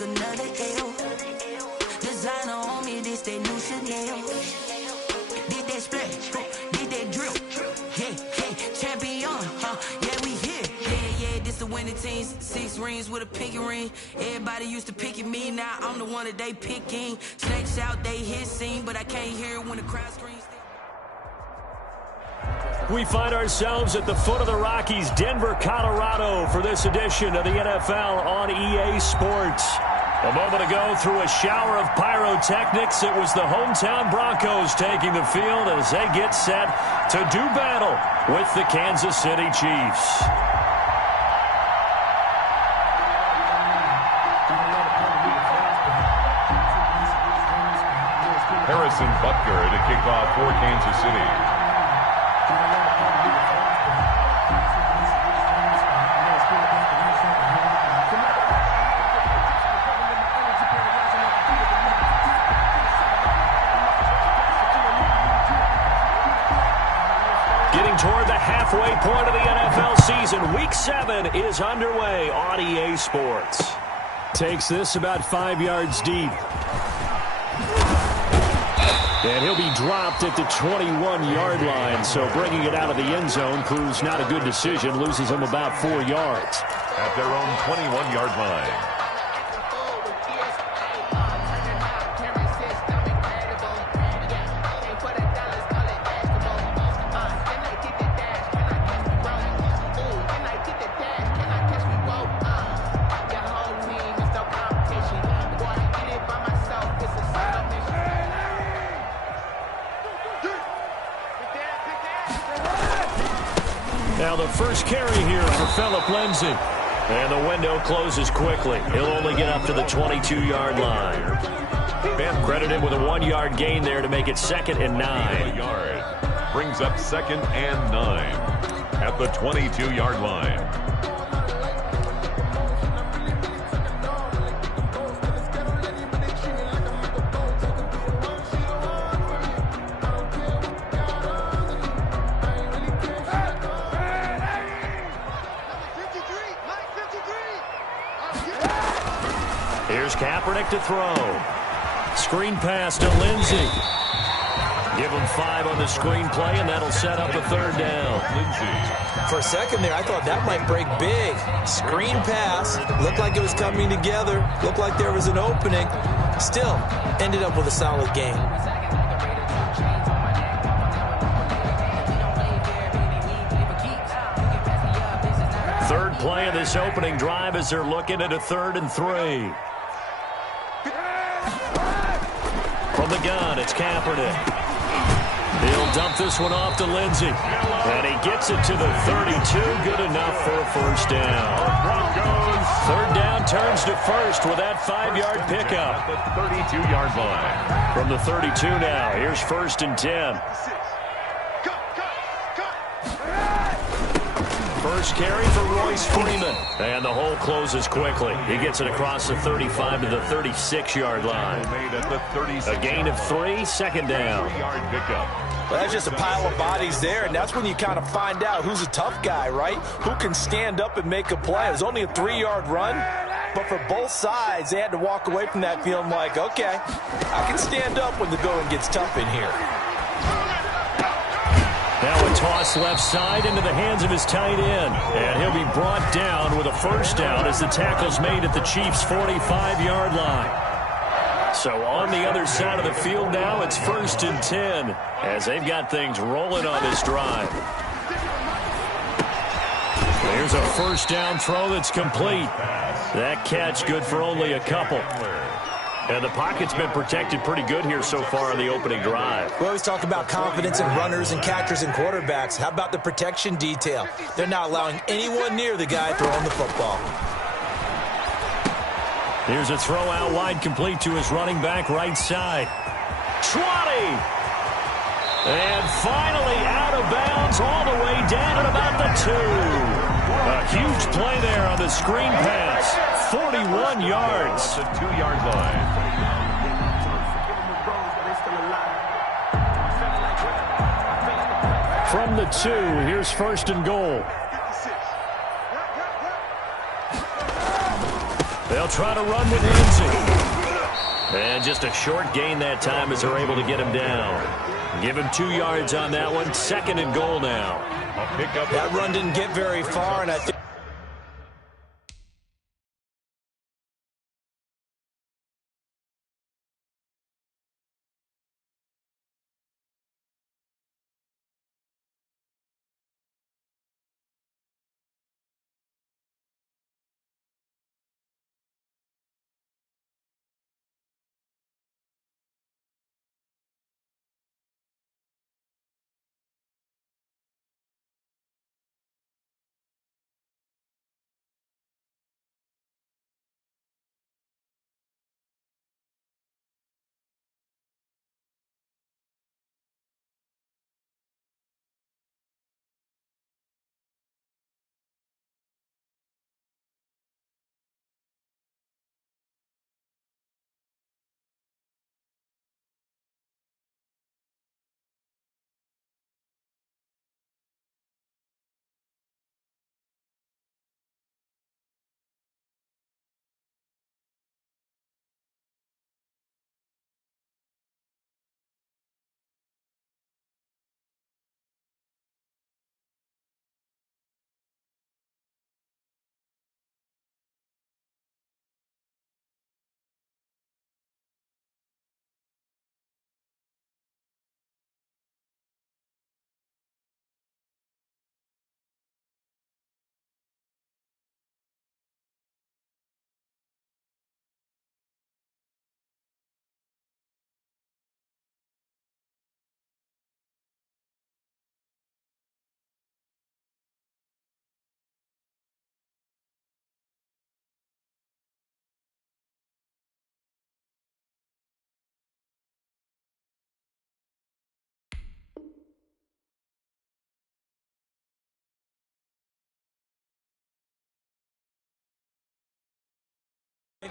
took another L. Designer on me, this that new Chanel. Did that splash, did that drip. Yeah, champion, yeah, we here. Yeah, this the winning teams. 6 rings with a pinky ring. Everybody used to pick at me, now I'm the one that they picking. Snakes out, they hit scene, but I can't hear it when the crowd screams. We find ourselves at the foot of the Rockies, Denver, Colorado, for this edition of the NFL on EA Sports. A moment ago, through a shower of pyrotechnics, it was the hometown Broncos taking the field as they get set to do battle with the Kansas City Chiefs. Harrison Butker to kick off for Kansas City. Getting toward the halfway point of the NFL season, Week 7 is underway on EA Sports. Takes this about 5 yards deep. And he'll be dropped at the 21-yard line, so bringing it out of the end zone proves not a good decision, loses him about 4 yards. At their own 21-yard line. Now the first carry here for Phillip Lindsay. And the window closes quickly. He'll only get up to the 22-yard line. And credit him with a 1-yard gain there to make it 2nd and 9. Yard. Brings up 2nd and 9 at the 22-yard line. Here's Kaepernick to throw. Screen pass to Lindsay. Give him 5 on the screen play, and that'll set up a 3rd down. Lindsay. For a second there, I thought that might break big. Screen pass. Looked like it was coming together. Looked like there was an opening. Still, ended up with a solid game. Third play of this opening drive as they're looking at a 3rd and 3. From the gun, it's Kaepernick. He'll dump this one off to Lindsay. And he gets it to the 32. Good enough for a 1st down. 3rd down turns to 1st with that 5-yard pickup. The 32-yard line. From the 32 now, here's 1st and 10. First carry for Royce Freeman. And the hole closes quickly. He gets it across the 35 to the 36-yard line. A gain of 3, 2nd down. Well, that's just a pile of bodies there, and that's when you kind of find out who's a tough guy, right? Who can stand up and make a play. It was only a 3-yard run, but for both sides, they had to walk away from that feeling like, okay, I can stand up when the going gets tough in here. Now a toss left side into the hands of his tight end. And he'll be brought down with a 1st down as the tackle's made at the Chiefs' 45-yard line. So on the other side of the field now, it's 1st and 10 as they've got things rolling on this drive. There's a 1st down throw that's complete. That catch good for only a couple. And the pocket's been protected pretty good here so far on the opening drive. We always talk about confidence in runners and catchers and quarterbacks. How about the protection detail? They're not allowing anyone near the guy throwing the football. Here's a throw out wide, complete to his running back right side. Trotty! And finally out of bounds all the way down at about the 2. A huge play there on the screen pass. 41 yards. The 2-yard line. From the 2, here's 1st and goal. They'll try to run with Lindsay. And just a short gain that time as they're able to get him down. Give him 2 yards on that one. 2nd and goal now. That run didn't get very far, and I think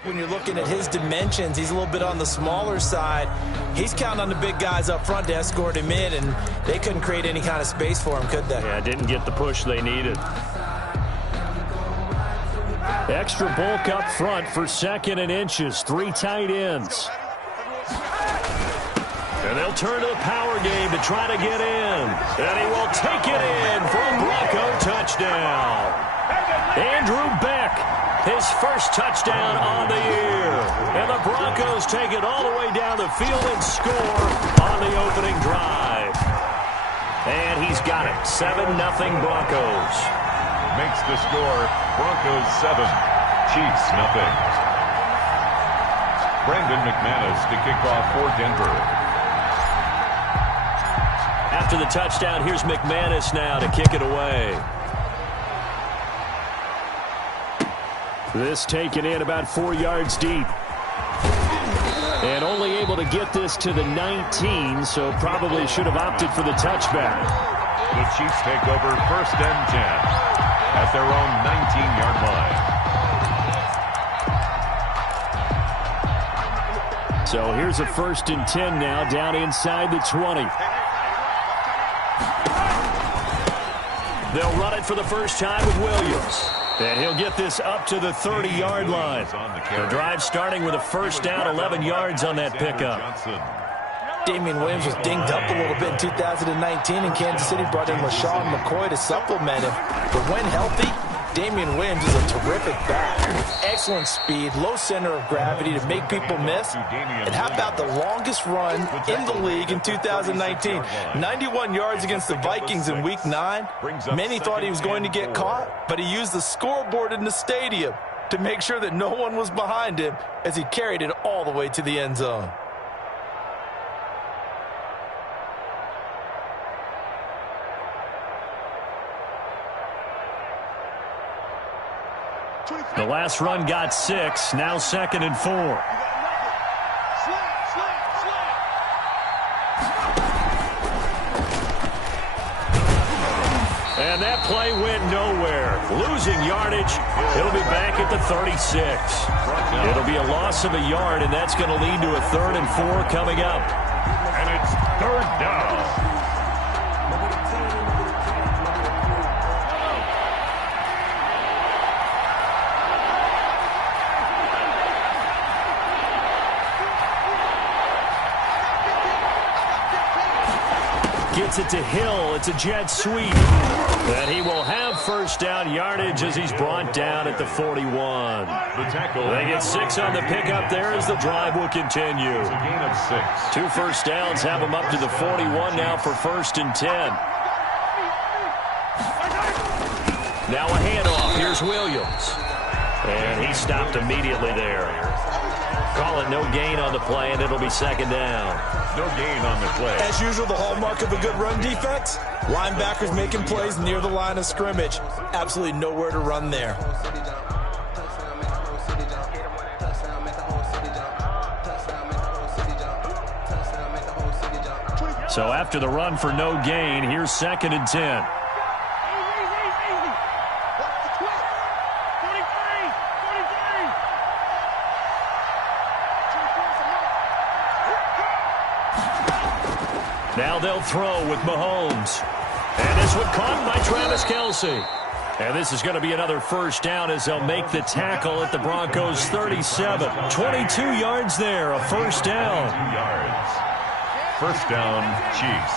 when you're looking at his dimensions, he's a little bit on the smaller side. He's counting on the big guys up front to escort him in, and they couldn't create any kind of space for him, could they? Yeah, didn't get the push they needed. Extra bulk up front for 2nd and inches. 3 tight ends. And they'll turn to the power game to try to get in. And he will take it in for a Bronco touchdown. Andrew Beck, his first touchdown on the year. And the Broncos take it all the way down the field and score on the opening drive. And he's got it. 7-0 Broncos. Makes the score Broncos 7, Chiefs 0. Brandon McManus to kick off for Denver. After the touchdown, here's McManus now to kick it away. This taken in about 4 yards deep. And only able to get this to the 19, so probably should have opted for the touchback. The Chiefs take over 1st and 10 at their own 19-yard line. So here's a 1st and 10 now, down inside the 20. They'll run it for the first time with Williams. And he'll get this up to the 30-yard line. The drive starting with a first down, 11 yards on that pickup. Damian Williams was dinged up a little bit in 2019, and Kansas City brought in LaShawn McCoy to supplement him. But when healthy, Damian Williams is a terrific back. Excellent speed, low center of gravity to make people miss. And how about the longest run in the league in 2019? 91 yards against the Vikings in Week 9. Many thought he was going to get caught, but he used the scoreboard in the stadium to make sure that no one was behind him as he carried it all the way to the end zone. The last run got 6, now 2nd and 4. And that play went nowhere. Losing yardage. It'll be back at the 36. It'll be a loss of a yard, and that's going to lead to a 3rd and 4 coming up. And it's 3rd down. gets it to Hill. It's a jet sweep. And he will have first down yardage as he's brought down at the 41. They get 6 on the pickup there as the drive will continue. It's a gain of 6. 2 first downs have him up to the 41 now for 1st and 10. Now a handoff. Here's Williams. And he stopped immediately there. Call it no gain on the play, and it'll be 2nd down. No gain on the play. As usual, the hallmark of a good run defense, linebackers making plays near the line of scrimmage. Absolutely nowhere to run there. So after the run for no gain, here's 2nd and 10. Now they'll throw with Mahomes. And this one caught by Travis Kelce. And this is going to be another first down as they'll make the tackle at the Broncos' 37. 22 yards there, a first down. 2 yards. First down, Chiefs.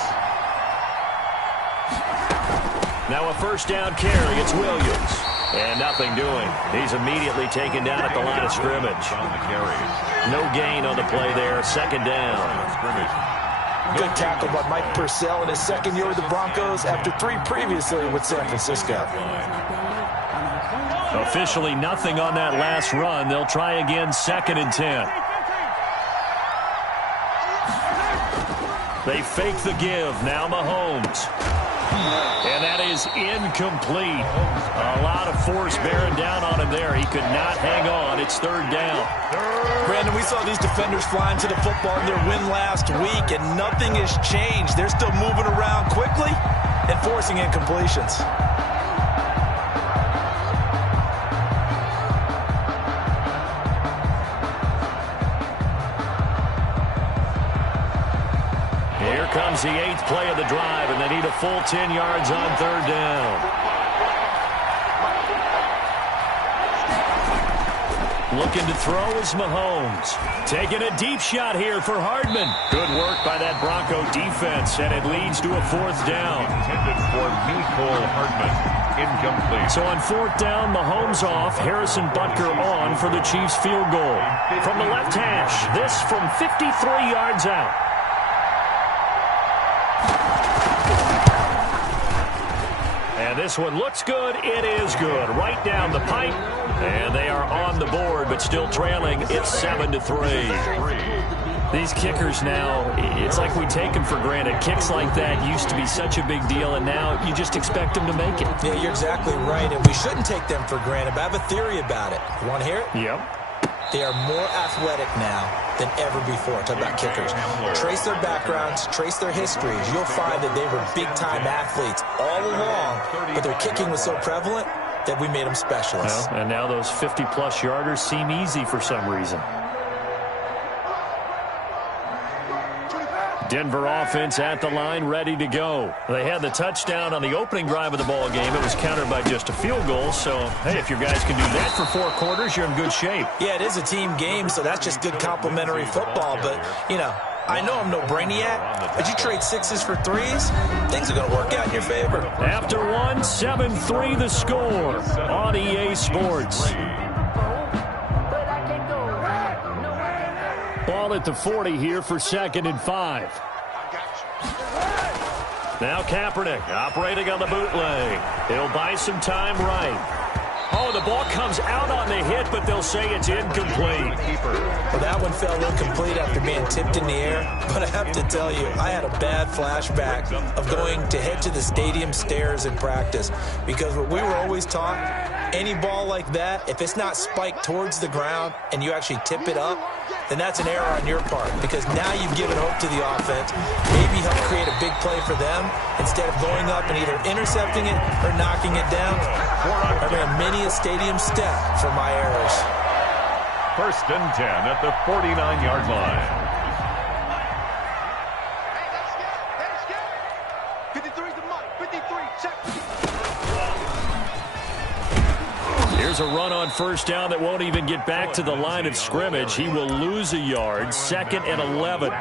Now a first down carry. It's Williams. And nothing doing. He's immediately taken down at the line of scrimmage. On the carry. No gain on the play there. 2nd down. Scrimmage. Good tackle by Mike Purcell in his 2nd year with the Broncos after 3 previously with San Francisco. Officially nothing on that last run. They'll try again 2nd and 10. They fake the give. Now Mahomes. And that is incomplete. A lot of force bearing down on him there. He could not hang on. It's 3rd down. Brandon, we saw these defenders flying to the football in their win last week, and nothing has changed. They're still moving around quickly and forcing incompletions. Here comes the 8th play of the drive, and they need a full 10 yards on 3rd down. Looking to throw is Mahomes. Taking a deep shot here for Hardman. Good work by that Bronco defense, and it leads to a 4th down. Intended for Mecole Hardman. Incomplete. So on 4th down, Mahomes off, Harrison Butker on for the Chiefs field goal. From the left hash, this from 53 yards out. And this one looks good. It is good. Right down the pipe. And they are on the board, but still trailing. It's 7-3. These kickers now, it's like we take them for granted. Kicks like that used to be such a big deal, and now you just expect them to make it. Yeah, you're exactly right, and we shouldn't take them for granted, but I have a theory about it. You want to hear it? Yep. They are more athletic now than ever before. Talk about kickers. Trace their backgrounds, trace their histories. You'll find that they were big-time athletes all along, but their kicking was so prevalent that we made them specialists. Well, and now those 50-plus yarders seem easy for some reason. Denver offense at the line, ready to go. They had the touchdown on the opening drive of the ball game. It was countered by just a field goal. So, hey, if your guys can do that for 4 quarters, you're in good shape. Yeah, it is a team game, so that's just good complimentary football. But, you know, I know I'm no brainiac, but you trade 6s for 3s, things are going to work out in your favor. After 1, 7-3 the score on EA Sports. Ball at the 40 here for 2nd and 5. Now Kaepernick operating on the bootleg. He'll buy some time right. Oh, the ball comes out on the hit, but they'll say it's incomplete. Well, that one fell incomplete after being tipped in the air. But I have to tell you, I had a bad flashback of going to head to the stadium stairs in practice. Because what we were always taught, any ball like that, if it's not spiked towards the ground and you actually tip it up, then that's an error on your part. Because now you've given hope to the offense. Maybe help create a big play for them instead of going up and either intercepting it or knocking it down. I ran many a stadium step for my errors. 1st and 10 at the 49-yard line. Here's a run on 1st down that won't even get back to the line of scrimmage. He will lose a yard. 2nd and 11.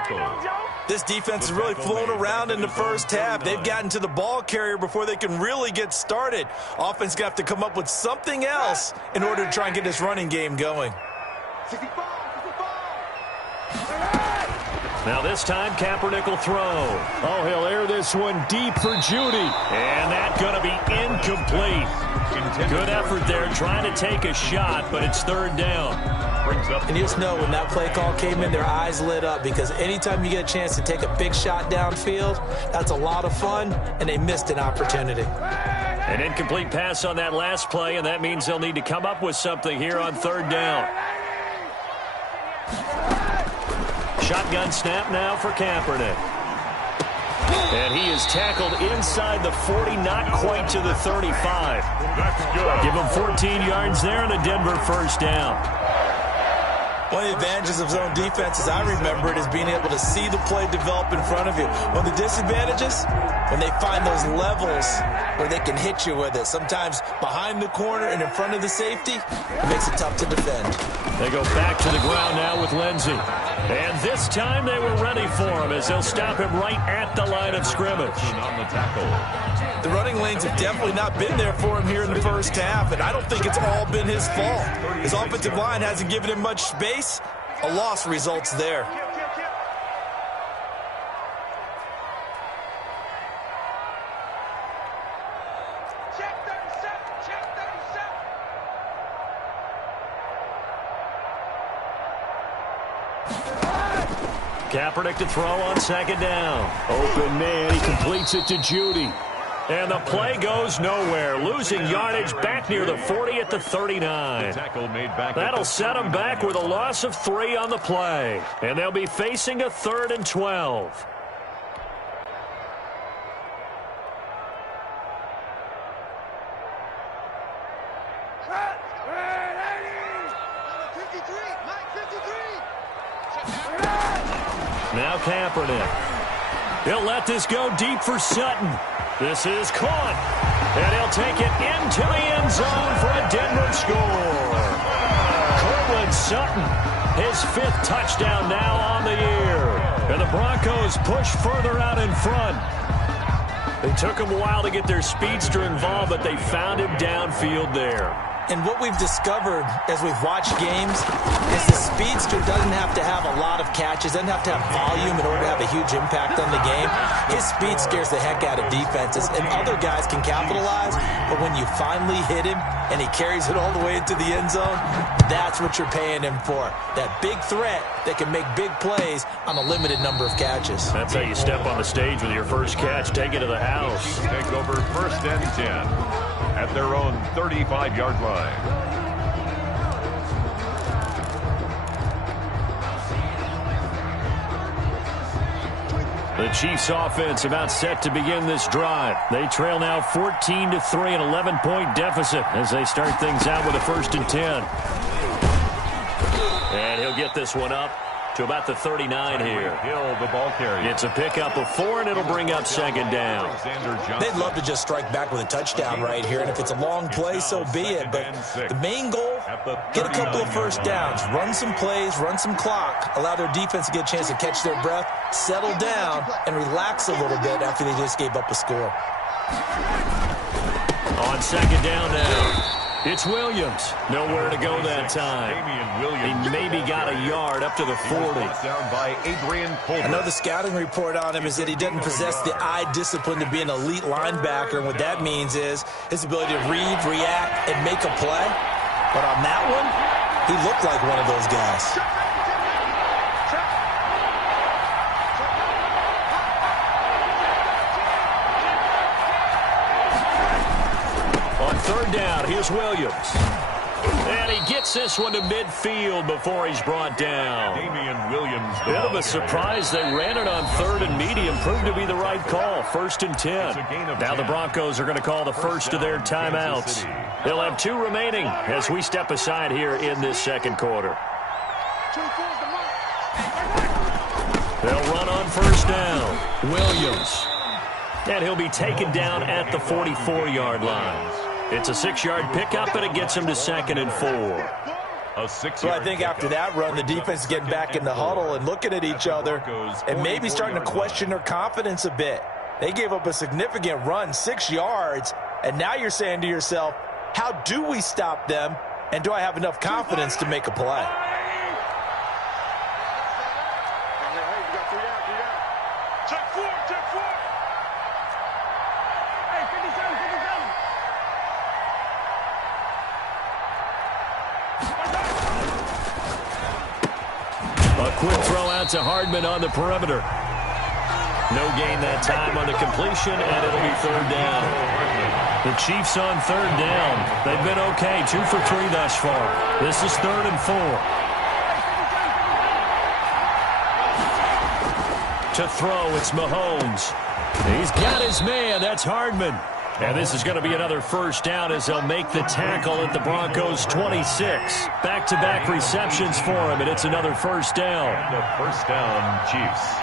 This defense has really flown around in the first half. They've gotten to the ball carrier before they can really get started. Offense got to come up with something else in order to try and get this running game going. Now this time, Kaepernick will throw. Oh, he'll air this one deep for Judy. And that's going to be incomplete. Good effort there trying to take a shot, but it's third down. And you just know when that play call came in, their eyes lit up, because anytime you get a chance to take a big shot downfield, that's a lot of fun, and they missed an opportunity. An incomplete pass on that last play, and that means they'll need to come up with something here on third down. Shotgun snap now for Kaepernick. And he is tackled inside the 40, not quite to the 35. That's good. Give him 14 yards there and a Denver first down. One of the advantages of zone defense, as I remember it, is being able to see the play develop in front of you. One of the disadvantages, when they find those levels where they can hit you with it, sometimes behind the corner and in front of the safety, it makes it tough to defend. They go back to the ground now with Lindsey. And this time they were ready for him as they'll stop him right at the line of scrimmage. On the tackle. The running lanes have definitely not been there for him here in the first half, and I don't think it's all been his fault. His offensive line hasn't given him much space. A loss results there. Kaepernick to throw on second down. Open man, he completes it to Judy. And the play goes nowhere. Losing yardage back near the 40 at the 39. That'll set them back with a loss of 3 on the play. And they'll be facing a 3rd and 12. Now Kaepernick. He'll let this go deep for Sutton. This is caught. And he'll take it into the end zone for a Denver score. Cortland Sutton, his 5th touchdown now on the year. And the Broncos push further out in front. It took them a while to get their speedster involved, but they found him downfield there. And what we've discovered as we've watched games is the speedster doesn't have to have a lot of catches, doesn't have to have volume in order to have a huge impact on the game. His speed scares the heck out of defenses, and other guys can capitalize, but when you finally hit him and he carries it all the way into the end zone, that's what you're paying him for. That big threat that can make big plays on a limited number of catches. That's how you step on the stage with your first catch, take it to the house. Take over 1st and 10 at their own 35-yard line. The Chiefs offense about set to begin this drive. They trail now 14-3, an 11-point deficit as they start things out with a 1st and 10. And he'll get this one up to about the 39 here. Hill, the ball carrier. It's a pickup of 4, and it'll bring up 2nd down. They'd love to just strike back with a touchdown right here, and if it's a long play, so be it. But the main goal, get a couple of first downs, run some plays, run some clock, allow their defense to get a chance to catch their breath, settle down, and relax a little bit after they just gave up a score. On 2nd down now. It's Williams. Nowhere to go that time. He maybe got a yard up to the 40. I know the scouting report on him is that he doesn't possess the eye discipline to be an elite linebacker, and what that means is his ability to read, react, and make a play. But on that one, he looked like one of those guys. Third down, here's Williams. And he gets this one to midfield before he's brought down. Bit of a surprise. They ran it on 3rd and medium. Proved to be the right call. 1st and 10. Now the Broncos are going to call the first of their timeouts. They'll have 2 remaining as we step aside here in this 2nd quarter. They'll run on 1st down. Williams. And he'll be taken down at the 44-yard line. It's a 6-yard pickup, and it gets him to 2nd and 4. A 6-yard So I think after that run, the defense is getting back in the huddle and looking at each other and maybe starting to question their confidence a bit. They gave up a significant run, 6 yards, and now you're saying to yourself, how do we stop them, and do I have enough confidence to make a play? Quick throw out to Hardman on the perimeter. No gain that time on the completion, and it'll be third down. The Chiefs on third down. They've been okay, 2 for 3 thus far. This is 3rd and 4. To throw, it's Mahomes. He's got his man. That's Hardman. And this is going to be another first down as they'll make the tackle at the Broncos' 26. Back-to-back receptions for him, and it's another first down. The first down, Chiefs.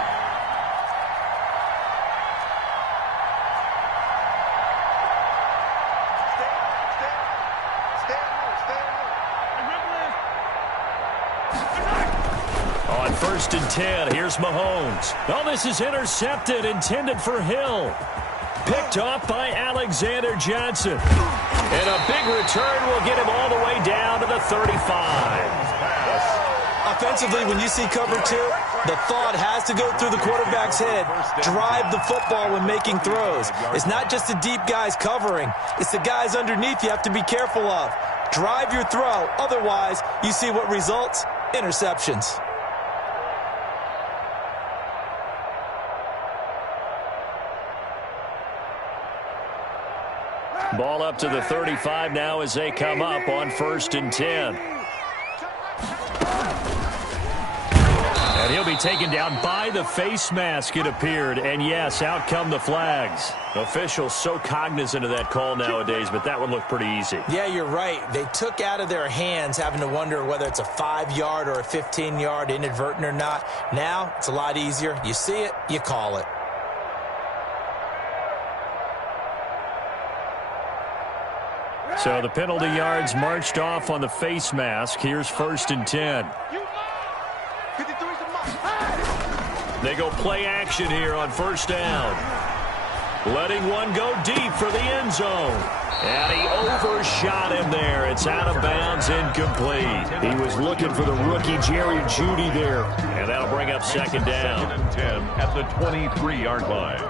On 1st and 10, here's Mahomes. Oh, this is intercepted, intended for Hill. Picked off by Alexander Johnson. And a big return will get him all the way down to the 35. Offensively, when you see cover 2, the thought has to go through the quarterback's head. Drive the football when making throws. It's not just the deep guys covering. It's the guys underneath you have to be careful of. Drive your throw. Otherwise, you see what results? Interceptions. Ball up to the 35 now as they come up on 1st and 10. And he'll be taken down by the face mask, it appeared. And yes, out come the flags. Officials so cognizant of that call nowadays, but that would look pretty easy. Yeah, you're right. They took out of their hands having to wonder whether it's a 5-yard or a 15-yard inadvertent or not. Now, it's a lot easier. You see it, you call it. So the penalty yards marched off on the face mask. Here's 1st and 10. They go play action here on 1st down. Letting one go deep for the end zone. And he overshot him there. It's out of bounds, incomplete. He was looking for the rookie Jerry Jeudy there. And that'll bring up 2nd down. 2nd and 10 at the 23-yard line.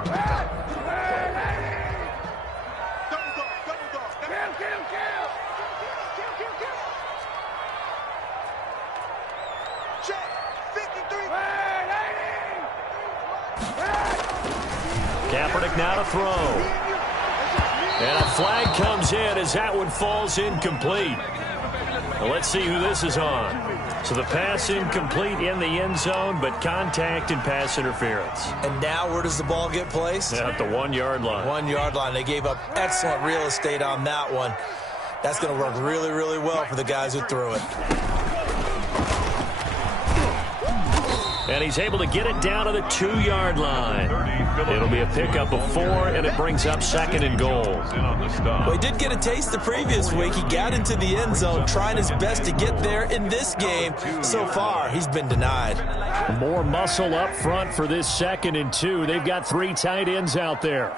Kaepernick now to throw. And a flag comes in as that one falls incomplete. Well, let's see who this is on. So the pass incomplete in the end zone, but contact and pass interference. And now where does the ball get placed? At the 1-yard line. 1-yard line. They gave up excellent real estate on that one. That's going to work really, really well for the guys who threw it. And he's able to get it down to the 2-yard line. It'll be a pickup of 4, and it brings up 2nd and goal. Well, he did get a taste the previous week. He got into the end zone, trying his best to get there in this game. So far, he's been denied. More muscle up front for this 2nd and 2. They've got 3 tight ends out there.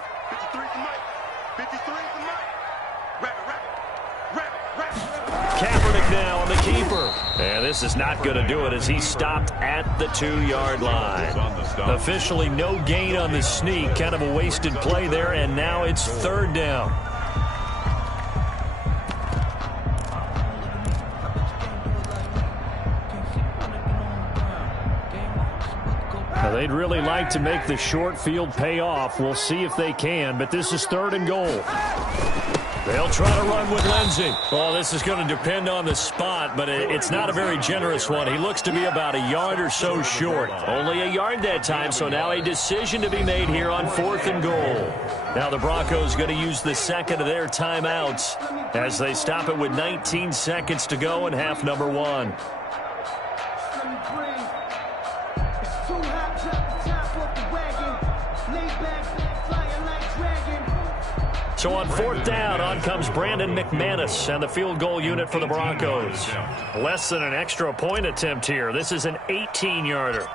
Kaepernick now on the keeper. And this is not going to do it as he stopped at the 2-yard line. Officially no gain on the sneak. Kind of a wasted play there, and now it's 3rd down. Now, they'd really like to make the short field pay off. We'll see if they can, but this is 3rd and goal. They'll try to run with Lindsey. Well, this is going to depend on the spot, but it's not a very generous one. He looks to be about a yard or so short. Only a yard that time, so now a decision to be made here on 4th and goal. Now the Broncos going to use the 2nd of their timeouts as they stop it with 19 seconds to go in half number 1. So on fourth down, on comes Brandon McManus and the field goal unit for the Broncos. Less than an extra point attempt here. This is an 18-yarder.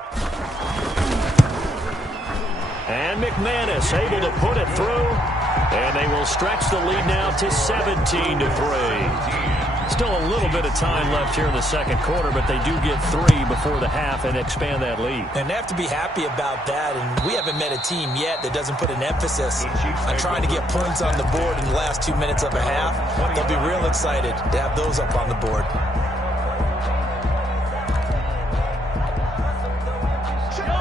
And McManus able to put it through. And they will stretch the lead now to 17-3. Still a little bit of time left here in the second quarter, but they do get 3 before the half and expand that lead. And they have to be happy about that, and we haven't met a team yet that doesn't put an emphasis on trying to get points on the board in the last 2 minutes of a half. They'll be real excited to have those up on the board.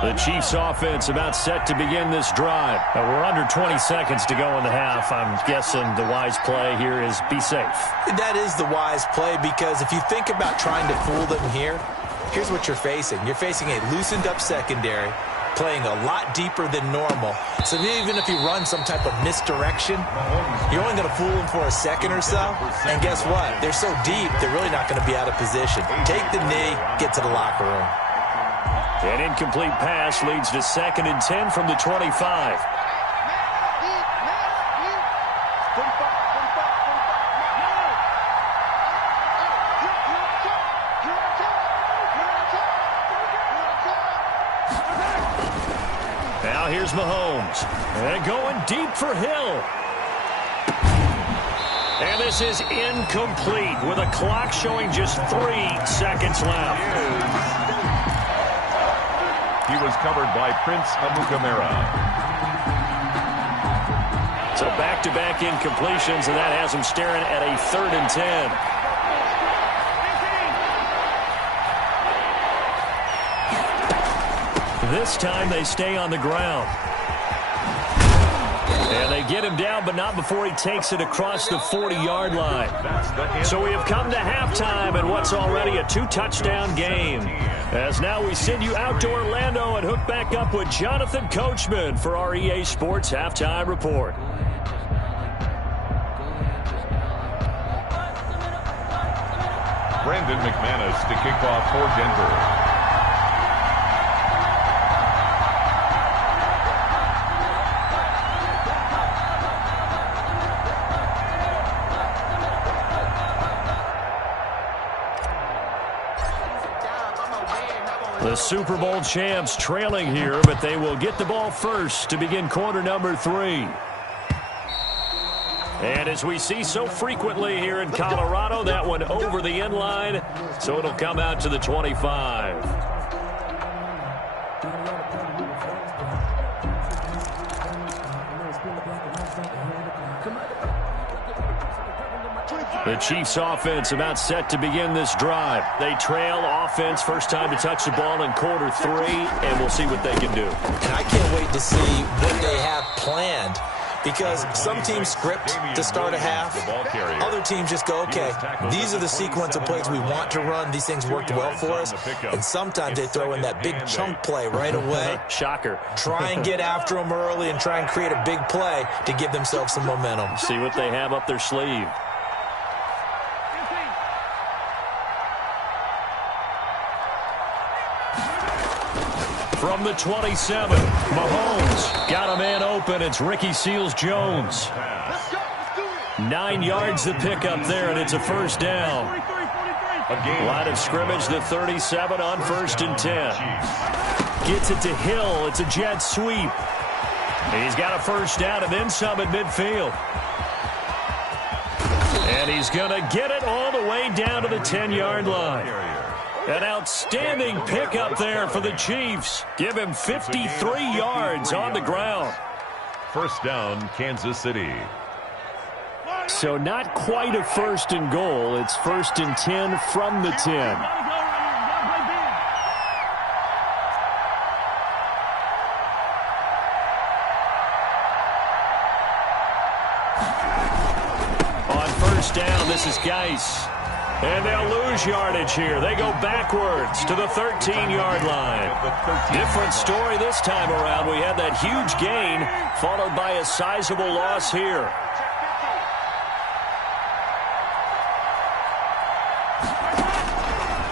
The Chiefs offense about set to begin this drive. We're under 20 seconds to go in the half. I'm guessing the wise play here is be safe. That is the wise play, because if you think about trying to fool them here, here's what you're facing. You're facing a loosened up secondary, playing a lot deeper than normal. So even if you run some type of misdirection, you're only going to fool them for a second or so. And guess what? They're so deep, they're really not going to be out of position. Take the knee, get to the locker room. An incomplete pass leads to 2nd and 10 from the 25. Now here's Mahomes. And going deep for Hill. And this is incomplete with a clock showing just 3 seconds left. He was covered by Prince Amukamara. So back-to-back incompletions, and that has him staring at a 3rd and 10. This time they stay on the ground. And they get him down, but not before he takes it across the 40-yard line. So we have come to halftime in what's already a 2-touchdown game. As now we send you out to Orlando and hook back up with Jonathan Coachman for our EA Sports Halftime Report. Brandon McManus to kick off for Denver. The Super Bowl champs trailing here, but they will get the ball first to begin quarter number 3. And as we see so frequently here in Colorado, that one over the end line, so it'll come out to the 25. The Chiefs offense about set to begin this drive. They trail offense, first time to touch the ball in quarter 3, and we'll see what they can do. And I can't wait to see what they have planned, because some teams script to start a half. Other teams just go, okay, these are the sequence of plays we want to run. These things worked well for us. And sometimes they throw in that big chunk play right away. Shocker. Try and get after them early and try and create a big play to give themselves some momentum. See what they have up their sleeve. From the 27, Mahomes got a man open. It's Ricky Seals-Jones. 9 yards the pickup there, and it's a first down. Line of scrimmage, the 37 on 1st and 10. Gets it to Hill. It's a jet sweep. He's got a first down and then some at midfield. And he's going to get it all the way down to the 10-yard line. An outstanding pickup there for the Chiefs. Give him 53 yards on the ground. First down, Kansas City. So not quite a 1st and goal. It's 1st and 10 from the 10. On first down, this is Geis. And they'll lose yardage here. They go backwards to the 13-yard line. Different story this time around. We had that huge gain followed by a sizable loss here.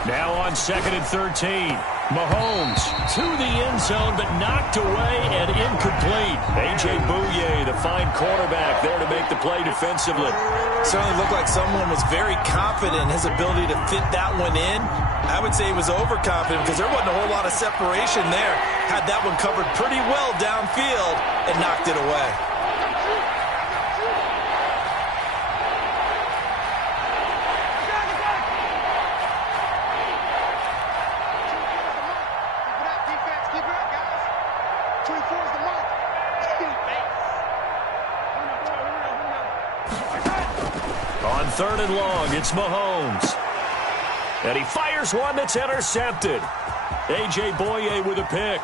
Now on 2nd and 13. Mahomes to the end zone, but knocked away and incomplete. A.J. Bouye, the fine quarterback, there to make the play defensively. Certainly looked like someone was very confident in his ability to fit that one in. I would say he was overconfident because there wasn't a whole lot of separation there. Had that one covered pretty well downfield and knocked it away. On 3rd and long, it's Mahomes. And he fires one that's intercepted. A.J. Bouye with a pick.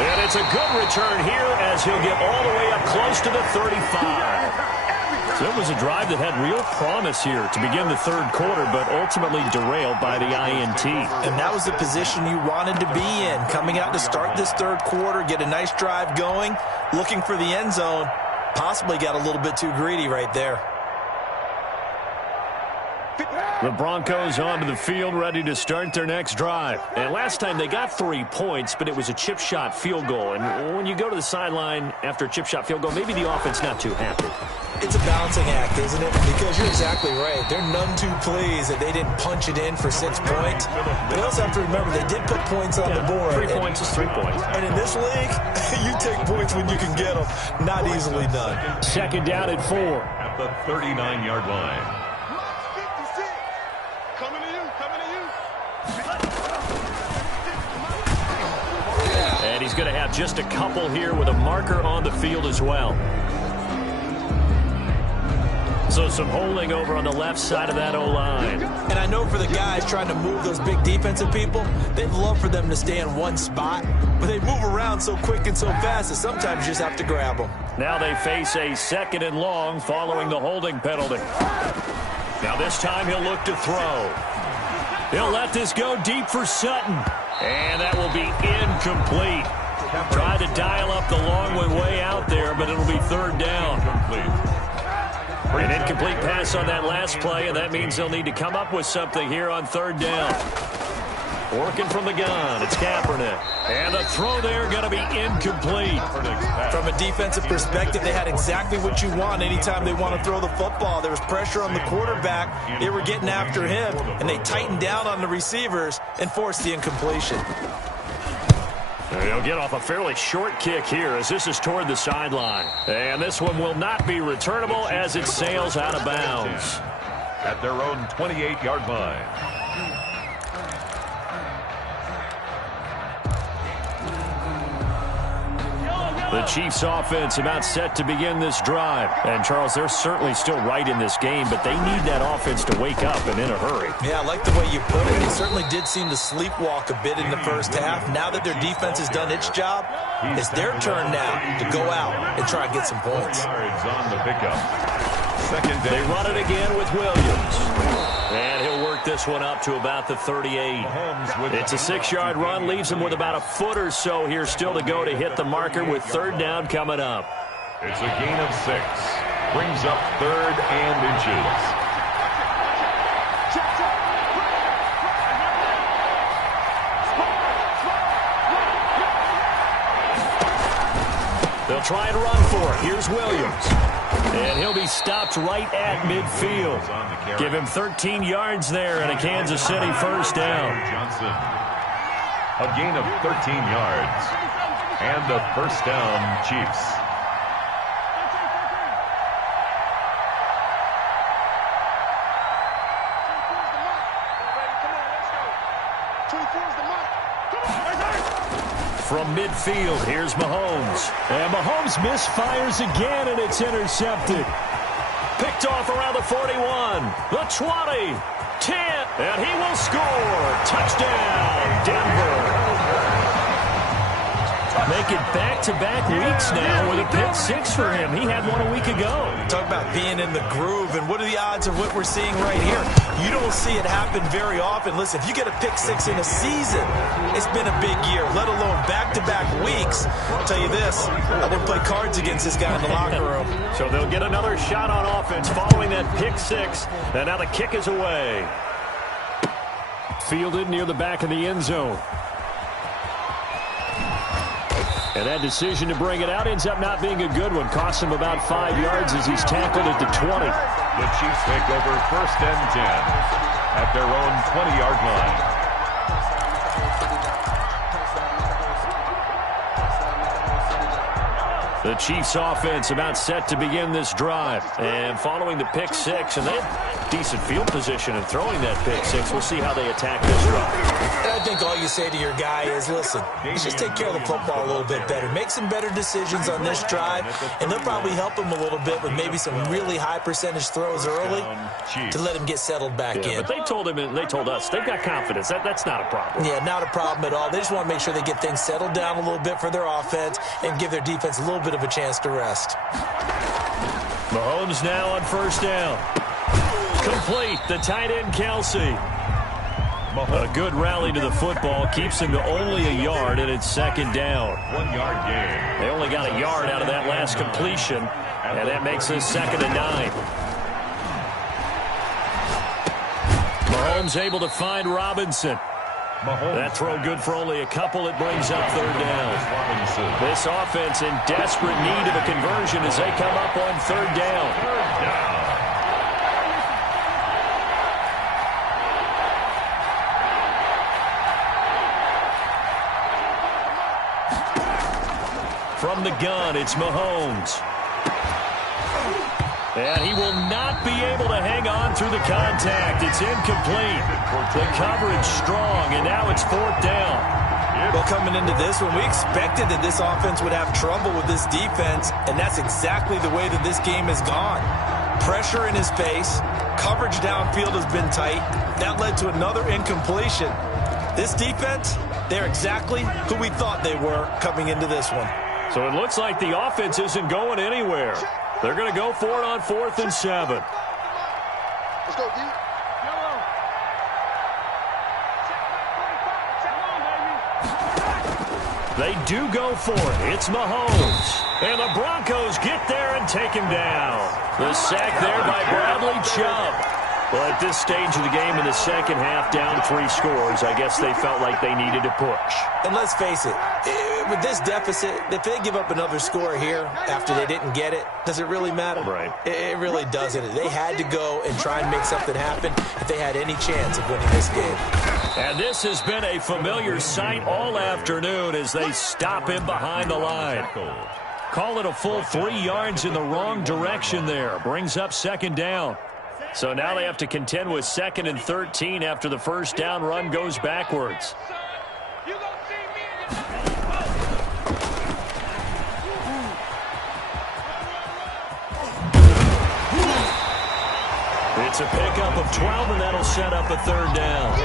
And it's a good return here as he'll get all the way up close to the 35. So it was a drive that had real promise here to begin the 3rd quarter, but ultimately derailed by the INT. And that was the position you wanted to be in. Coming out to start this 3rd quarter, get a nice drive going, looking for the end zone. Possibly got a little bit too greedy right there. The Broncos onto the field, ready to start their next drive. And last time they got 3 points, but it was a chip shot field goal. And when you go to the sideline after a chip shot field goal, maybe the offense not too happy. It's a balancing act, isn't it? Because you're exactly right. They're none too pleased that they didn't punch it in for 6 points. But you also have to remember they did put points on the board. 3 points is 3 points. And in this league, you take points when you can get them. Not easily done. 2nd down at 4. At the 39-yard line. And he's going to have just a couple here with a marker on the field as well. So some holding over on the left side of that O-line. And I know for the guys trying to move those big defensive people, they'd love for them to stay in one spot. But they move around so quick and so fast that sometimes you just have to grab them. Now they face a 2nd and long following the holding penalty. Now this time he'll look to throw. He'll let this go deep for Sutton. And that will be incomplete. Tried to dial up the long one way out there, but it'll be 3rd down. An incomplete pass on that last play, and that means they'll need to come up with something here on 3rd down. Working from the gun, it's Kaepernick. And the throw there going to be incomplete. From a defensive perspective, they had exactly what you want anytime they want to throw the football. There was pressure on the quarterback. They were getting after him, and they tightened down on the receivers and forced the incompletion. They'll get off a fairly short kick here as this is toward the sideline. And this one will not be returnable as it sails out of bounds. At their own 28-yard line. The Chiefs offense about set to begin this drive. And, Charles, they're certainly still right in this game, but they need that offense to wake up and in a hurry. Yeah, I like the way you put it. They certainly did seem to sleepwalk a bit in the first half. Now that their defense has done its job, it's their turn now to go out and try and get some points. On the pickup. They run it again with Williams. And he'll work this one up to about the 38. It's a 6-yard run, leaves him with about a foot or so here still to go to hit the marker with 3rd down coming up. It's a gain of 6. Brings up 3rd and inches. They'll try and run for it. Here's Williams. And he'll be stopped right at midfield. Give him 13 yards there and a Kansas City 1st down. Johnson. A gain of 13 yards. And a 1st down, Chiefs. From midfield, here's Mahomes. And Mahomes misfires again, and it's intercepted. Picked off around the 41, the 20, 10, and he will score. Touchdown, Denver. Make it back-to-back weeks now with a pick 6 for him. He had one a week ago. Talk about being in the groove, and what are the odds of what we're seeing right here? You don't see it happen very often. Listen, if you get a pick 6 in a season, it's been a big year, let alone back-to-back weeks. I'll tell you this, I wouldn't play cards against this guy in the locker room. So they'll get another shot on offense following that pick 6, and now the kick is away. Fielded near the back of the end zone. And that decision to bring it out ends up not being a good one. Costs him about 5 yards as he's tackled at the 20. The Chiefs take over 1st and 10 at their own 20-yard line. The Chiefs offense about set to begin this drive. And following the pick six, and they have decent field position in throwing that pick six. We'll see how they attack this drive. I think all you say to your guy is, listen, let's just take care of the football a little bit better. Make some better decisions on this drive, and they'll probably help him a little bit with maybe some really high percentage throws early to let him get settled back in. But they told him, and they told us, they've got confidence. That's not a problem. Yeah, not a problem at all. They just want to make sure they get things settled down a little bit for their offense and give their defense a little bit of a chance to rest. Mahomes now on 1st down. Complete. The tight end, Kelsey. A good rally to the football keeps him to only a yard, and it's 2nd down. 1-yard gain. They only got a yard out of that last completion, and that makes this 2nd and 9. Mahomes able to find Robinson. That throw good for only a couple. It brings up 3rd down. This offense in desperate need of a conversion as they come up on 3rd down. From the gun, it's Mahomes. And he will not be able to hang on through the contact. It's incomplete. The coverage strong, and now it's 4th down. Well, coming into this one, we expected that this offense would have trouble with this defense, and that's exactly the way that this game has gone. Pressure in his face, coverage downfield has been tight. That led to another incompletion. This defense, they're exactly who we thought they were coming into this one. So it looks like the offense isn't going anywhere. They're going to go for it on 4th and 7. Let's go, D. They do go for it. It's Mahomes. And the Broncos get there and take him down. The sack there by Bradley Chubb. Well, at this stage of the game in the second half, down 3 scores, I guess they felt like they needed to push. And let's face it, with this deficit, if they give up another score here after they didn't get it, does it really matter? Right. It really doesn't. They had to go and try and make something happen if they had any chance of winning this game. And this has been a familiar sight all afternoon as they stop him behind the line. Call it a full 3 yards in the wrong direction there. Brings up 2nd down. So now they have to contend with 2nd and 13 after the 1st down run goes backwards. It's a pickup of 12, and that'll set up a 3rd down.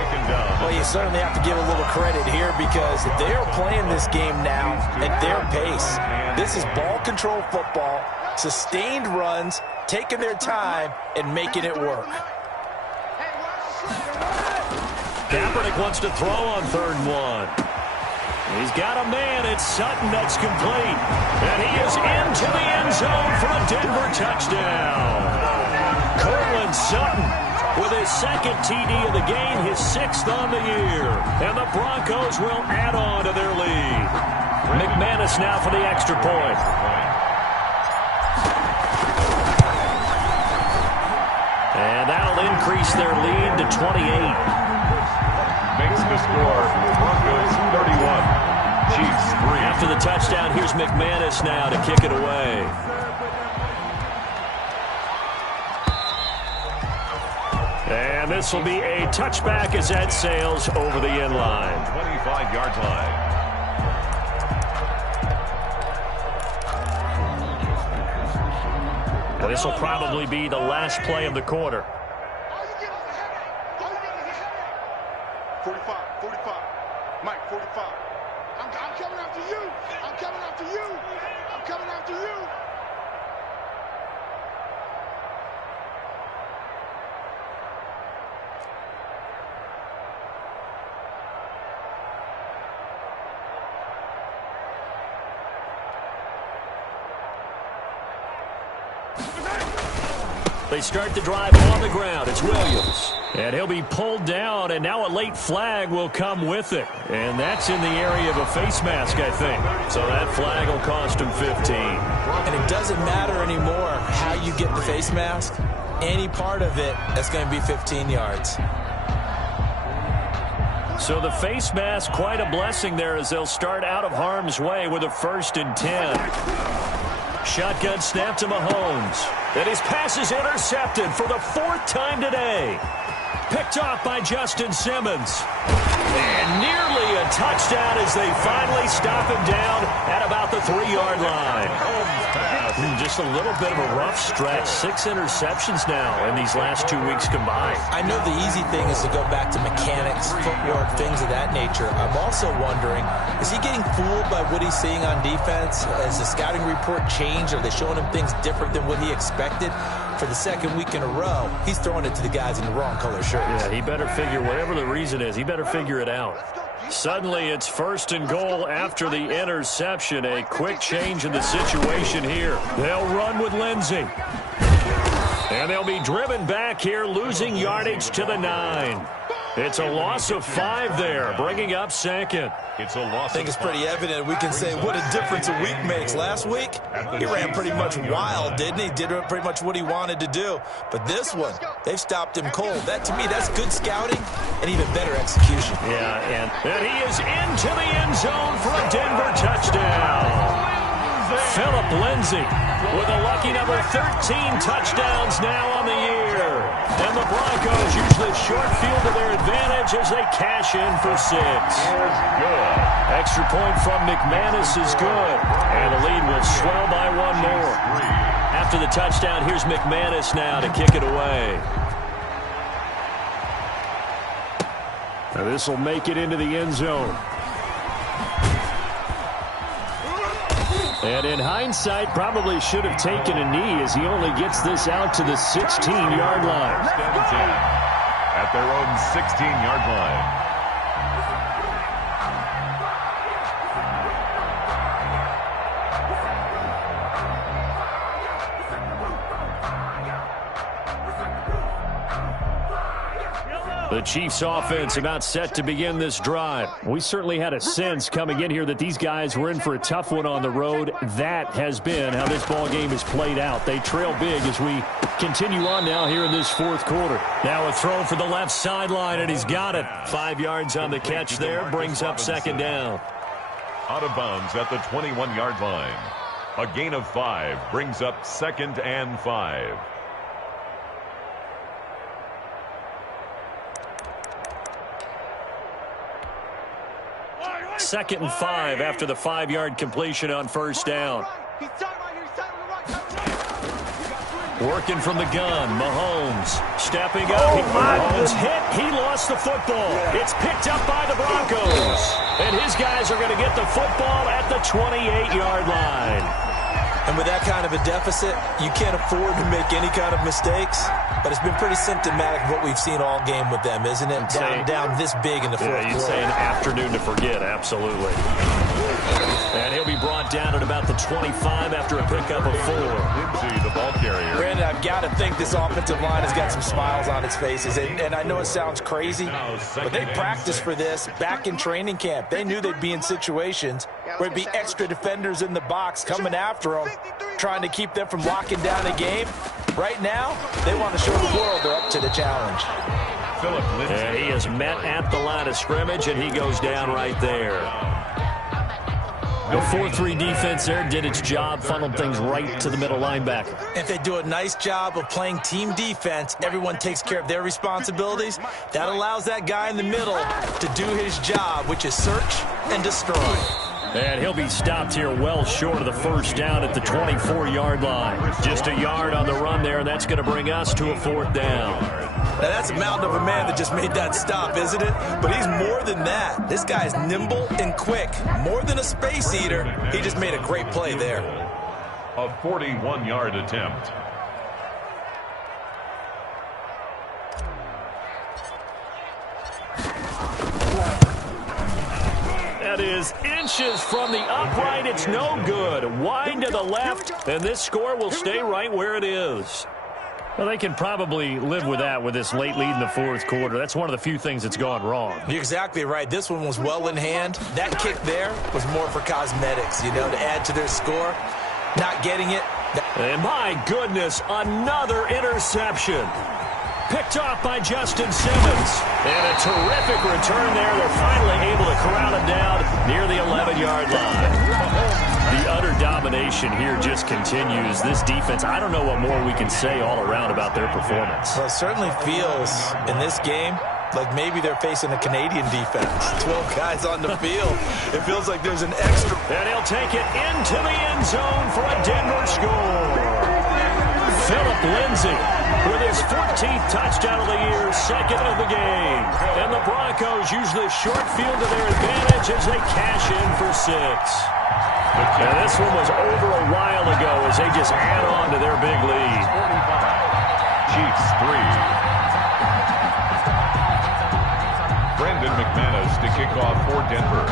Well, you certainly have to give a little credit here because they're playing this game now at their pace. This is ball control football, sustained runs, taking their time and making it work. Kaepernick wants to throw on 3rd and 1. He's got a man. It's Sutton that's complete. And he is into the end zone for a Denver touchdown. Cortland Sutton with his 2nd TD of the game, his 6th on the year. And the Broncos will add on to their lead. McManus now for the extra point. And that'll increase their lead to 28. Makes the score Broncos 31, Chiefs 3. After the touchdown, here's McManus now to kick it away. And this will be a touchback as that sails over the end line. 25-yard line. And this will probably be the last play of the quarter. 45, 45. Mike, 45. I'm coming after you. I'm coming after you. I'm coming after you. They start the drive on the ground. It's Williams. And he'll be pulled down, and now a late flag will come with it. And that's in the area of a face mask, I think. So that flag will cost him 15. And it doesn't matter anymore how you get the face mask. Any part of it, that's going to be 15 yards. So the face mask, quite a blessing there as they'll start out of harm's way with a 1st and 10. Shotgun snap to Mahomes. And his pass is intercepted for the 4th time today. Picked off by Justin Simmons. And nearly a touchdown as they finally stop him down at about the 3-yard line. Just a little bit of a rough stretch. 6 interceptions now in these last 2 weeks combined. I know the easy thing is to go back to mechanics, footwork, things of that nature. I'm also wondering, is he getting fooled by what he's seeing on defense? Has the scouting report changed? Are they showing him things different than what he expected? For the 2nd week in a row, he's throwing it to the guys in the wrong color shirts. Yeah, he better figure, whatever the reason is, he better figure it out. Suddenly, it's 1st and goal after the interception. A quick change in the situation here. They'll run with Lindsey. And they'll be driven back here, losing yardage to the 9. It's a loss of 5 there, bringing up 2nd. It's a loss. I think it's pretty evident. We can say what a difference a week makes. Last week, he ran pretty much wild, didn't he? Did pretty much what he wanted to do. But this one, they've stopped him cold. That, to me, that's good scouting and even better execution. Yeah, and he is into the end zone for a Denver touchdown. Philip Lindsay with a lucky number 13 touchdowns now on the year. And the Broncos use the short field to their advantage as they cash in for 6. Extra point from McManus is good. And the lead will swell by 1 more. After the touchdown, here's McManus now to kick it away. Now this will make it into the end zone. And in hindsight, probably should have taken a knee as he only gets this out to the 16-yard line. At their own 16-yard line. The Chiefs offense about set to begin this drive. We certainly had a sense coming in here that these guys were in for a tough one on the road. That has been how this ball game is played out. They trail big as we continue on now here in this 4th quarter. Now a throw for the left sideline, and he's got it. 5 yards on the catch there, brings up 2nd down. Out of bounds at the 21-yard line. A gain of 5 brings up 2nd and 5. 2nd and 5 after the 5-yard completion on 1st down. Working from the gun, Mahomes stepping up. Mahomes hit. He lost the football. It's picked up by the Broncos. And his guys are going to get the football at the 28-yard line. And with that kind of a deficit, you can't afford to make any kind of mistakes. But it's been pretty symptomatic of what we've seen all game with them, isn't it? Down this big in the 4th quarter. You'd say an afternoon to forget, absolutely. And he'll be brought down at about the 25 after a pickup of 4. Lindsey, the ball carrier. Brandon, I've got to think this offensive line has got some smiles on its faces. And I know it sounds crazy, but they practiced for this back in training camp. They knew they'd be in situations where it'd be extra defenders in the box coming after them, trying to keep them from locking down a game. Right now, they want to show the world they're up to the challenge. And he is met at the line of scrimmage, and he goes down right there. The 4-3 defense there did its job, funneled things right to the middle linebacker. If they do a nice job of playing team defense, everyone takes care of their responsibilities. That allows that guy in the middle to do his job, which is search and destroy. And he'll be stopped here well short of the 1st down at the 24-yard line. Just a yard on the run there, and that's going to bring us to a 4th down. Now, that's a mountain of a man that just made that stop, isn't it? But he's more than that. This guy's nimble and quick. More than a space eater, he just made a great play there. A 41-yard attempt. That is inches from the upright. It's no good. Wide to the left, and this score will stay right where it is. Well, they can probably live with that with this late lead in the fourth quarter. That's one of the few things that's gone wrong. You're exactly right. This one was well in hand. That kick there was more for cosmetics, to add to their score. Not getting it. And my goodness, another interception. Picked off by Justin Simmons. And a terrific return there. They're finally able to corral him down near the 11-yard line. The utter domination here just continues. This defense, I don't know what more we can say all around about their performance. Well, it certainly feels in this game like maybe they're facing a Canadian defense. 12 guys on the field. It feels like there's an extra. And he'll take it into the end zone for a Denver score. Phillip Lindsay with his 14th touchdown of the year, second of the game. And the Broncos use this short field to their advantage as they cash in for 6. And this one was over a while ago as they just add on to their big lead. Chiefs 3. Brandon McManus to kick off for Denver.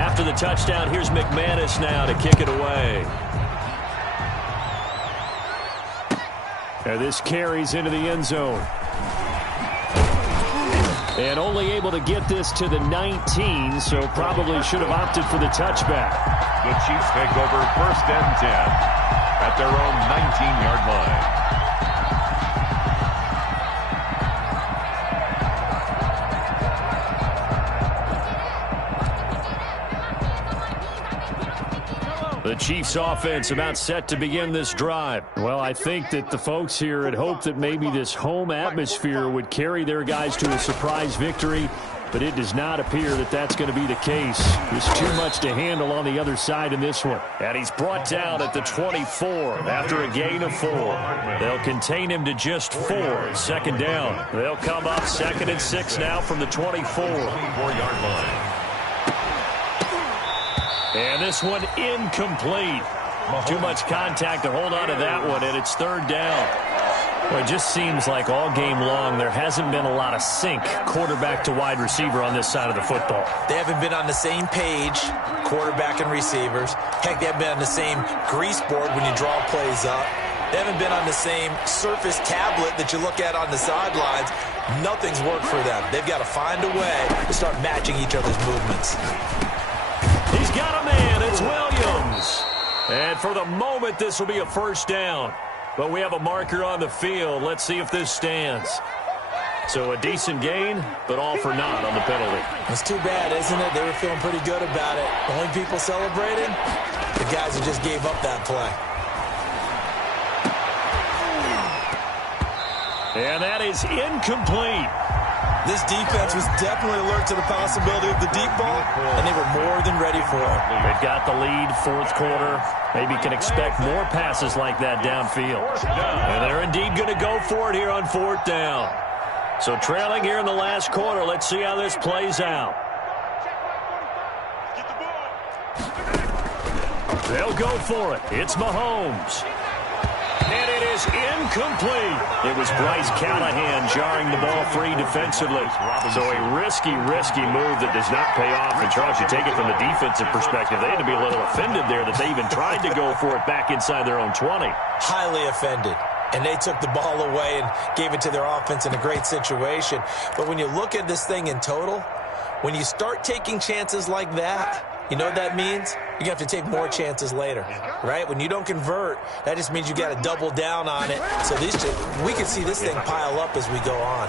After the touchdown, here's McManus now to kick it away. And this carries into the end zone. And only able to get this to the 19, so probably should have opted for the touchback. The Chiefs take over 1st and 10 at their own 19-yard line. The Chiefs offense about set to begin this drive. Well, I think that the folks here had hoped that maybe this home atmosphere would carry their guys to a surprise victory, but it does not appear that that's going to be the case. There's too much to handle on the other side in this one. And he's brought down at the 24 after a gain of 4. They'll contain him to just 4. 2nd down. They'll come up 2nd and 6 now from the 24-yard line. And this one incomplete. Too much contact to hold on to that one, and it's 3rd down. Well, it just seems like all game long there hasn't been a lot of sync quarterback to wide receiver on this side of the football. They haven't been on the same page, quarterback and receivers. Heck, they haven't been on the same grease board when you draw plays up. They haven't been on the same surface tablet that you look at on the sidelines. Nothing's worked for them. They've got to find a way to start matching each other's movements. He's got a man. It's Williams. And for the moment, this will be a 1st down. But we have a marker on the field. Let's see if this stands. So a decent gain, but all for naught on the penalty. It's too bad, isn't it? They were feeling pretty good about it. Only people celebrating, the guys who just gave up that play. And that is incomplete. This defense was definitely alert to the possibility of the deep ball, and they were more than ready for it. They've got the lead, 4th quarter. Maybe can expect more passes like that downfield. And they're indeed going to go for it here on 4th down. So trailing here in the last quarter. Let's see how this plays out. They'll go for it. It's Mahomes. And it is incomplete. It was Bryce Callahan jarring the ball free defensively. So a risky move that does not pay off. And Charles, you take it from the defensive perspective, they had to be a little offended there that they even tried to go for it back inside their own 20. Highly offended. And they took the ball away and gave it to their offense in a great situation. But when you look at this thing in total, when you start taking chances like that, you know what that means? You're going to have to take more chances later, right? When you don't convert, that just means you got to double down on it. So we can see this thing pile up as we go on.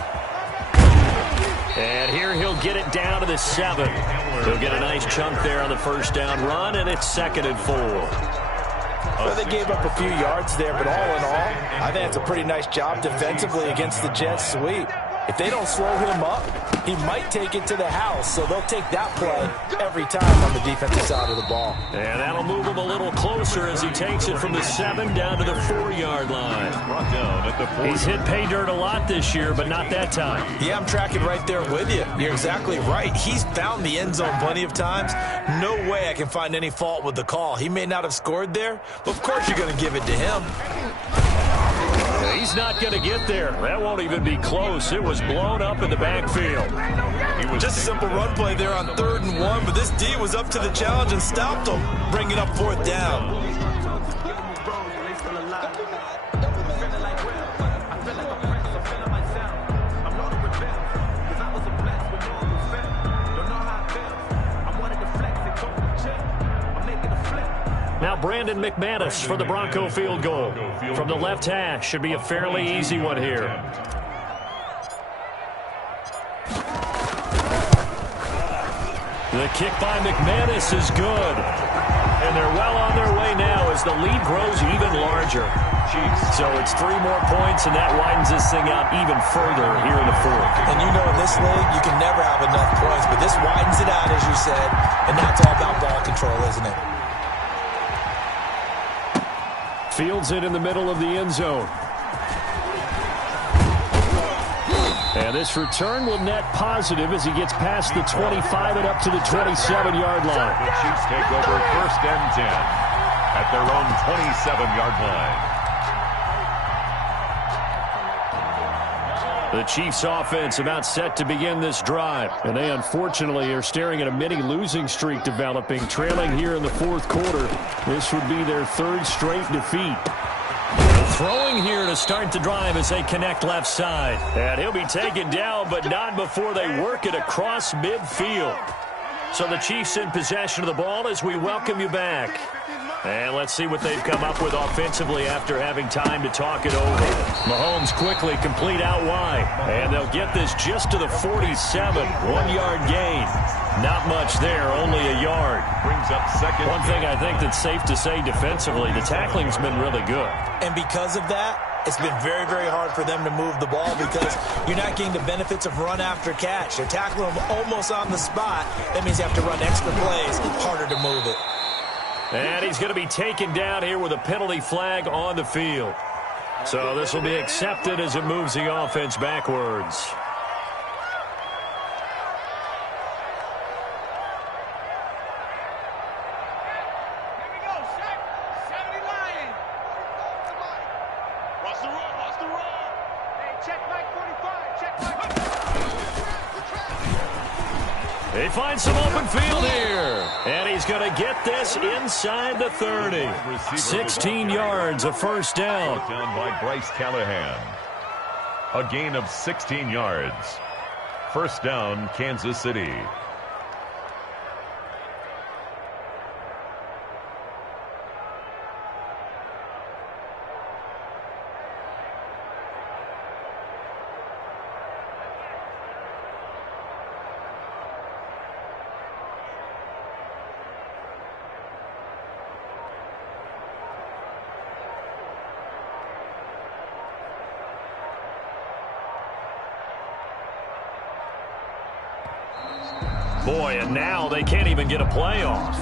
And here he'll get it down to the 7. He'll get a nice chunk there on the 1st down run, and it's 2nd and 4. Well, they gave up a few yards there, but all in all, I think it's a pretty nice job defensively against the Jets sweep. If they don't slow him up, he might take it to the house, so they'll take that play every time on the defensive side of the ball. And that'll move him a little closer as he takes it from the 7 down to the 4-yard line. He's hit pay dirt a lot this year, but not that time. Yeah, I'm tracking right there with you. You're exactly right. He's found the end zone plenty of times. No way I can find any fault with the call. He may not have scored there, but of course you're going to give it to him. He's not going to get there. That won't even be close. It was blown up in the backfield. Just a simple run play there on 3rd and 1, but this D was up to the challenge and stopped him, bringing up 4th down. Brandon McManus for the Bronco field goal. From the left hash, should be a fairly easy one here. The kick by McManus is good. And they're well on their way now as the lead grows even larger. So it's 3 more points, and that widens this thing out even further here in the fourth. And you know in this league, you can never have enough points, but this widens it out, as you said, and now it's all about ball control, isn't it? Fields it in the middle of the end zone. And this return will net positive as he gets past the 25 and up to the 27-yard line. The Chiefs take over 1st and 10 at their own 27-yard line. The Chiefs offense about set to begin this drive. And they unfortunately are staring at a mini losing streak developing, trailing here in the fourth quarter. This would be their 3rd straight defeat. Throwing here to start the drive as they connect left side. And he'll be taken down, but not before they work it across midfield. So the Chiefs in possession of the ball as we welcome you back. And let's see what they've come up with offensively after having time to talk it over. Mahomes quickly complete out wide. And they'll get this just to the 47. 1-yard gain. Not much there, only a yard. Brings up second. One thing I think that's safe to say defensively, the tackling's been really good. And because of that, it's been very, very hard for them to move the ball because you're not getting the benefits of run after catch. They're tackling them almost on the spot. That means you have to run extra plays, harder to move it. And he's going to be taken down here with a penalty flag on the field. So this will be accepted as it moves the offense backwards. They find some open field here. And he's going to get this inside the 30. 16 yards, a first down. Down by Bryce Callahan. A gain of 16 yards. First down, Kansas City. Boy, and now they can't even get a play off.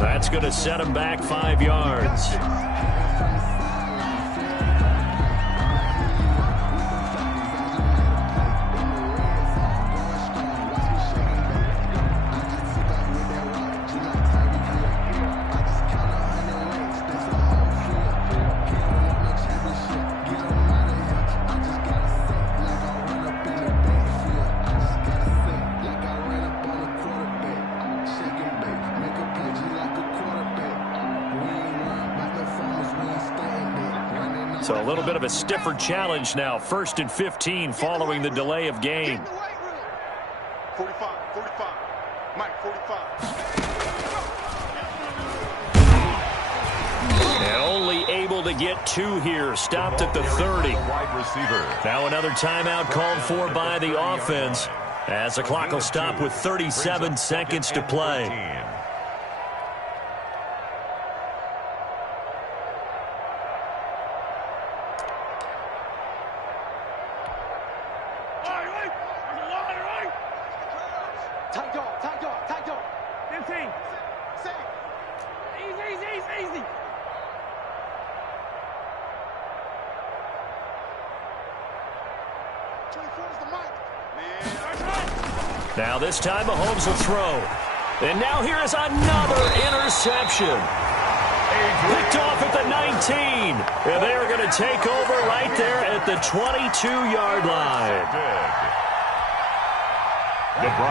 That's going to set him back 5 yards. So a little bit of a stiffer challenge now. 1st and 15 following the delay of game. 45, Mike, 45. And only able to get 2 here. Stopped at the 30. Wide receiver. Now another timeout called for by the offense as the clock will stop with 37 seconds to play. Now this time Mahomes will throw. And now here is another interception. Picked off at the 19. And they are going to take over right there at the 22-yard line.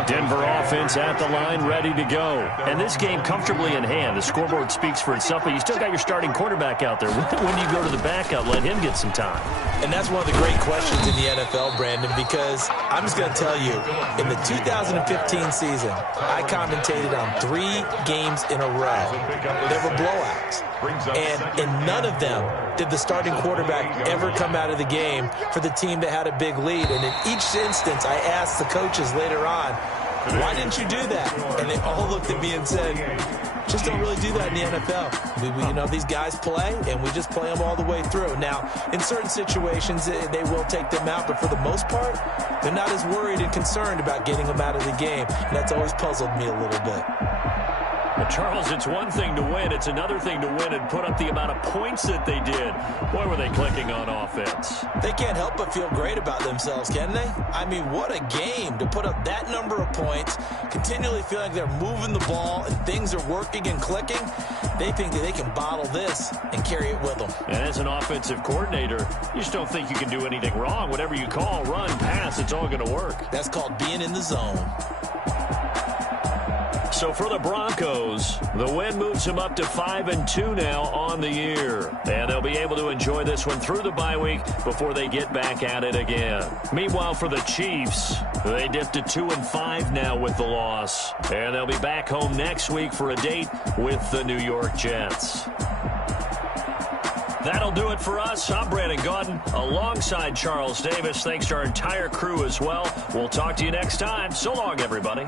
Denver offense at the line, ready to go. And this game comfortably in hand. The scoreboard speaks for itself, but you still got your starting quarterback out there. When do you go to the backup, let him get some time? And that's one of the great questions in the NFL, Brandon, because I'm just going to tell you, in the 2015 season, I commentated on 3 games in a row. There were blowouts. And in none of them did the starting quarterback ever come out of the game for the team that had a big lead. And in each instance, I asked the coaches later on, why didn't you do that? And they all looked at me and said, just don't really do that in the NFL. You know, these guys play, and we just play them all the way through. Now, in certain situations, they will take them out, but for the most part, they're not as worried and concerned about getting them out of the game. And that's always puzzled me a little bit. Well, Charles, it's one thing to win. It's another thing to win and put up the amount of points that they did. Boy, were they clicking on offense. They can't help but feel great about themselves, can they? I mean, what a game to put up that number of points, continually feeling like they're moving the ball and things are working and clicking. They think that they can bottle this and carry it with them. And as an offensive coordinator, you just don't think you can do anything wrong. Whatever you call, run, pass, it's all going to work. That's called being in the zone. So for the Broncos, the win moves them up to 5-2 now on the year. And they'll be able to enjoy this one through the bye week before they get back at it again. Meanwhile, for the Chiefs, they dipped to 2-5 now with the loss. And they'll be back home next week for a date with the New York Jets. That'll do it for us. I'm Brandon Gaudin alongside Charles Davis. Thanks to our entire crew as well. We'll talk to you next time. So long, everybody.